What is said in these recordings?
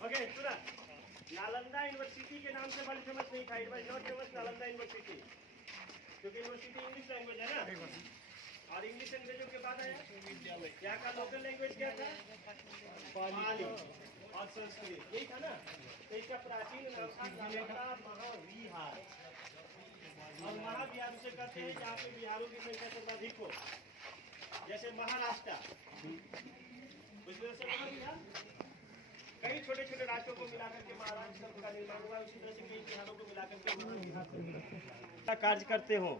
Okay सुना, Nalanda university के नाम से बड़ी फेमस नहीं था, it was not famous Nalanda university, क्योंकि यूनिवर्सिटी इंग्लिश लैंग्वेज है ना, और इंग्लिश अंग्रेजों के बाद आया विश्वविद्यालय। यहाँ का लोकल लैंग्वेज क्या था? पाली और संस्कृत, यही था ना। तो इसका प्राचीन नाम था नालंदा महाविहार, और महाविहार उसे कहते हैं जहाँ पे बिहारों की संख्या सर्वाधिक हो, जैसे महाराष्ट्र, उस वजह से महाविहार। कई छोटे छोटे राज्यों को मिलाकर के महाराष्ट्र का निर्माण हुआ, उसी तरह से कई बिहारों को मिलाकर के कार्य करते हो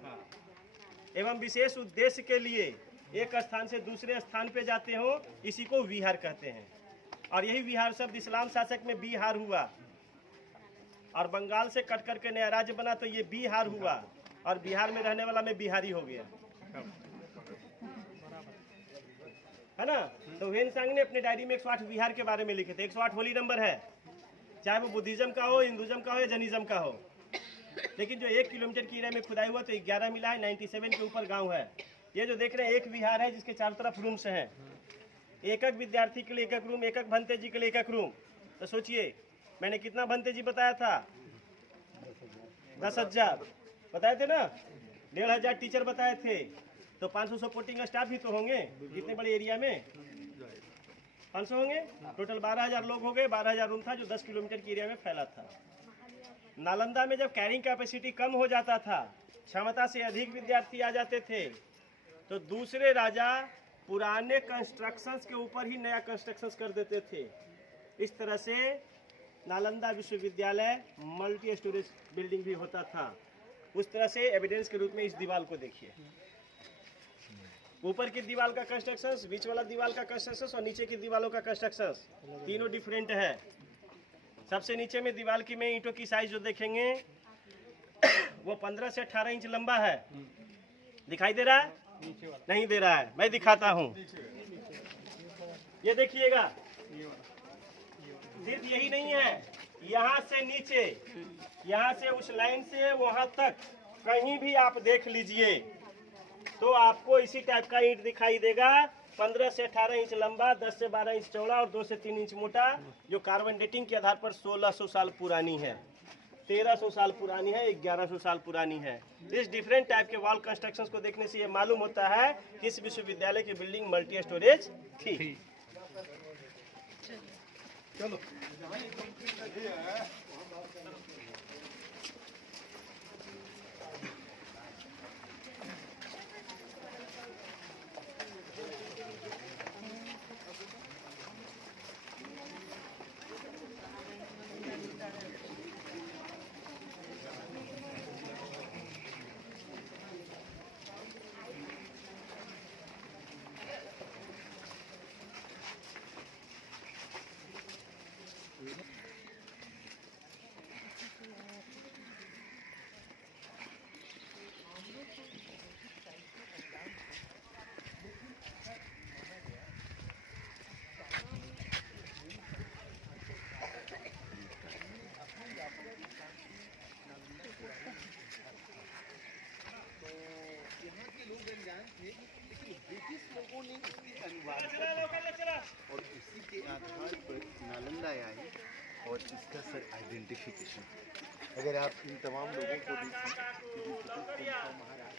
एवं विशेष उद्देश्य के लिए एक स्थान से दूसरे स्थान पे जाते हो, इसी को विहार कहते हैं। और यही विहार शब्द इस्लाम शासक में बिहार हुआ, और बंगाल से कट करके नया राज्य बना तो ये बिहार हुआ, और बिहार में रहने वाला में बिहारी हो गया, है ना। तो ह्वेनसांग ने अपने डायरी में 108 विहार के बारे में लिखे थे। 108 होली नंबर है, चाहे वो बुद्धिज्म का हो, हिंदुज्म का हो या जैनिज्म का हो। लेकिन जो 1 किलोमीटर की एरिया में खुदाई हुआ तो 11 मिला है, 97 के ऊपर गांव है। ये जो देख रहे हैं एक विहार है जिसके चारों तरफ रूम्स हैं, एक एक विद्यार्थी के लिए एक एक रूम, एक एक भंते जी के लिए एक एक रूम। तो सोचिए मैंने कितना भंते जी बताया था? 10,000 बताए थे ना, 1,500 टीचर बताए थे, तो 500 सपोर्टिंग स्टाफ भी तो होंगे इतने बड़े एरिया में, 500 होंगे, टोटल 12,000 लोग हो गए। 12,000 रूम था जो 10 किलोमीटर की एरिया में फैला था। नालंदा में जब कैरिंग कैपेसिटी कम हो जाता था, क्षमता से अधिक विद्यार्थी आ जाते थे, तो दूसरे राजा पुराने कंस्ट्रक्शंस के ऊपर ही नया कंस्ट्रक्शंस कर देते थे। इस तरह से नालंदा विश्वविद्यालय मल्टी स्टोरेज बिल्डिंग भी होता था। उस तरह से एविडेंस के रूप में इस दीवार को देखिए, ऊपर की दीवार का कंस्ट्रक्शंस, बीच वाला दीवार का कंस्ट्रक्शंस और नीचे की दीवारों का कंस्ट्रक्शंस तीनों डिफरेंट है। सबसे नीचे में दीवार की में ईंटों की साइज जो देखेंगे वो 15 से 18 इंच लंबा है। दिखाई दे रहा है? नहीं दे रहा है, मैं दिखाता हूँ। ये देखिएगा, सिर्फ यही नहीं है, यहाँ से नीचे, यहाँ से उस लाइन से वहाँ तक कहीं भी आप देख लीजिए तो आपको इसी टाइप का ईंट दिखाई देगा। 15 से 18 इंच लंबा, 10 से 12 इंच चौड़ा और 2 से 3 इंच मोटा, जो कार्बन डेटिंग के आधार पर 1600 साल पुरानी है, 1300 साल पुरानी है, 1100 साल पुरानी है। इस डिफरेंट टाइप के वॉल कंस्ट्रक्शंस को देखने से ये मालूम होता है कि इस विश्वविद्यालय की बिल्डिंग मल्टी स्टोरेज थी। चलो लोगों ने इसकी अनुवाद और उसी के आधार पर नालंदा आई और इसका सर आइडेंटिफिकेशन। अगर आप इन तमाम लोगों को देखें, महाराज